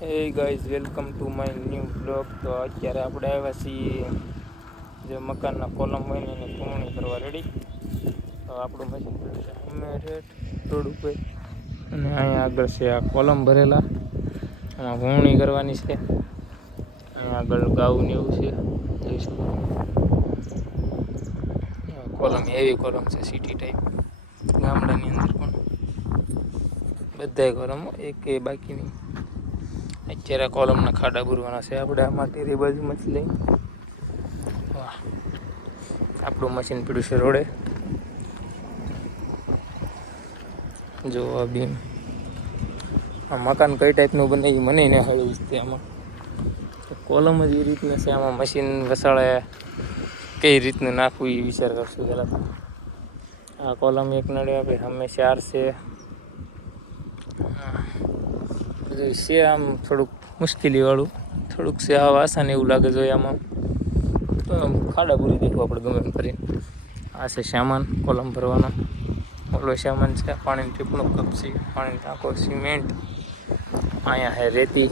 Hey guys, welcome to my new blog. તો અત્યારે આપણે આવ્યા છીએ જે મકાનના કોલમ હોય ને એને પૂર્ણી કરવા રેડી. તો આપણું મશીન છે અમે રોડ ઉપર, અને અહીંયા આગળ છે આ કોલમ ભરેલા, આમાં પૂર્ણી કરવાની છે. અહીંયા આગળ ગાવું ને એવું છે, જોઈશું. કોલમ એવી કોલમ છે સિટી ટાઈપ, ગામડાની અંદર પણ બધાય કોલમો એક બાકી નહીં. અત્યારે કોલમના ખાડા પૂરવાના છે આપણે આમાંથી એ બાજુમાંથી લઈ. વાહ, આપણું મશીન પીડ્યું છે રોડે. જો આ બીમ, આ મકાન કઈ ટાઈપનું બનાવ્યું મને ન હાળ્યું છે. આમાં કોલમ જ એ રીતના છે, આમાં મશીન વસાડે કઈ રીતનું નાખવું એ વિચાર કરશું પહેલાં. આ કોલમ એક નડે આપણે સામે 4 છે. છે આમ થોડુંક મુશ્કેલીવાળું, થોડુંક છે આ આસાન એવું લાગે જોઈએ આમાં. તો ખાડા પૂરી દેખું આપણે ગમે એમ કરીને. આ છે સામાન કોલમ ભરવાનો, ઓલો સામાન છે પાણીની ટીપણો કપ છે, પાણીની ટાંકો, સિમેન્ટ. અહીંયા છે રેતી,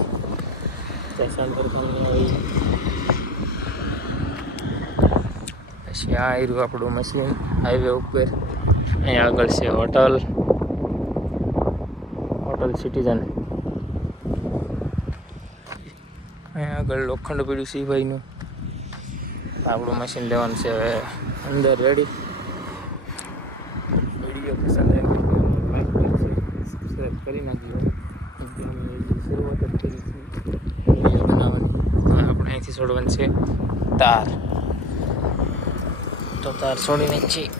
સેન્ટર આવી. પછી આ આવ્યું આપણું મશીન હાઈવે ઉપર. અહીંયા આગળ છે હોટલ સિટીઝન. અહીંયા આગળ લોખંડ પીડ્યું છે ભાઈનું. આપણું મશીન લેવાનું છે હવે અંદર રેડી. વિડીયો પસંદ આવે સબસ્ક્રાઈબ કરી નાખજો. શરૂઆત જ કરી છે વિડીયો બનાવવાની. આપણે અહીંથી છોડવાનું છે તાર, તો તાર છોડીને જ છીએ.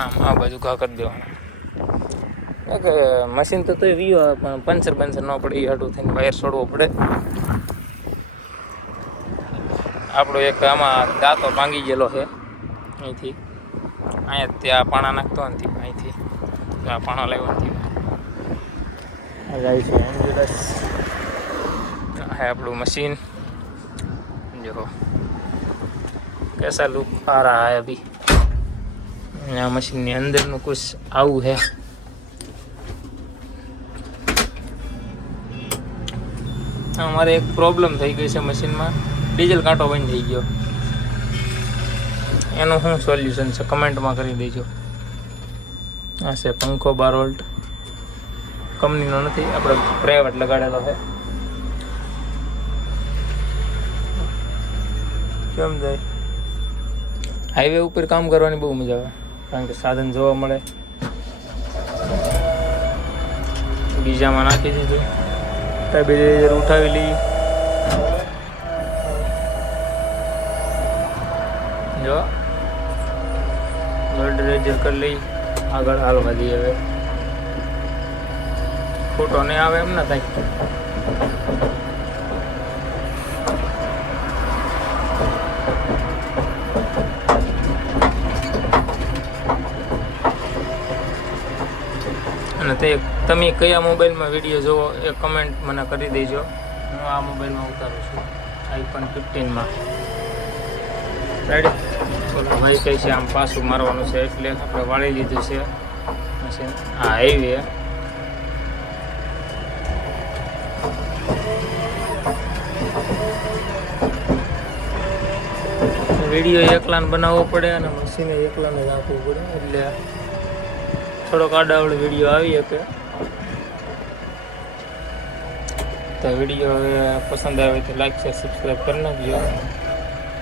આમ આ બાજુ ઘા કરી દેવાનું. કે મશીન તો રહ્યું પણ પંચર ન પડે એ હાટું થઈને વાયર છોડવો પડે. આપણો એક આમાં દાંતો ભાંગી ગયેલો છે અહીંથી. અહીંયા ત્યાં પાણા નાખતો નથી, અહીંથી આ પાણા લાવવાથી જાય છે એમ્બ્યુલન્સ. આ આપણું મશીન જો कैसा लुक आ रहा है अभी. આ મશીનની અંદરનું કુછ આવું છે. અમારે એક પ્રોબ્લેમ થઈ ગઈ છે મશીનમાં, ડીઝલ કાંટો બંધ થઈ ગયો. એનું શું સોલ્યુશન છે કમેન્ટમાં કરી દેજો. આ છે પંખો 12 વોલ્ટ, કંપનીનો નથી, આપણે પ્રાઇવેટ લગાડેલો છે. કેમ જાય હાઈવે ઉપર કામ કરવાની બહુ મજા આવે, કારણ કે સાધન જોવા મળે. બીજામાં નાખી દીધું, સ્ટેબિલાઇઝર ઉઠાવી લઈ. જો ગોલ્ડ રેજર કરી લઈ, આગળ હાલવા દઈએ. હવે ફોટો નહીં આવે એમ ના થાય. અને તમે કયા મોબાઈલમાં વિડીયો જોવો એ કમેન્ટ મને કરી દેજો. હું આ મોબાઈલમાં ઉતારું છું, iPhone 15માં. રેડી. બોલો ભાઈ કહે છે આમ પાછું મારવાનું છે, એટલે આપણે વાળી લીધું છે મશીન. હા હાઈવે વિડીયો એકલાને બનાવવો પડે અને મશીને એકલાને જ આપવું પડે, એટલે થોડોક આડાવડો વિડીયો આવી શકે. તો વિડીયો પસંદ આવે તો લાઈક છે, સબસ્ક્રાઈબ કરી નાખજો.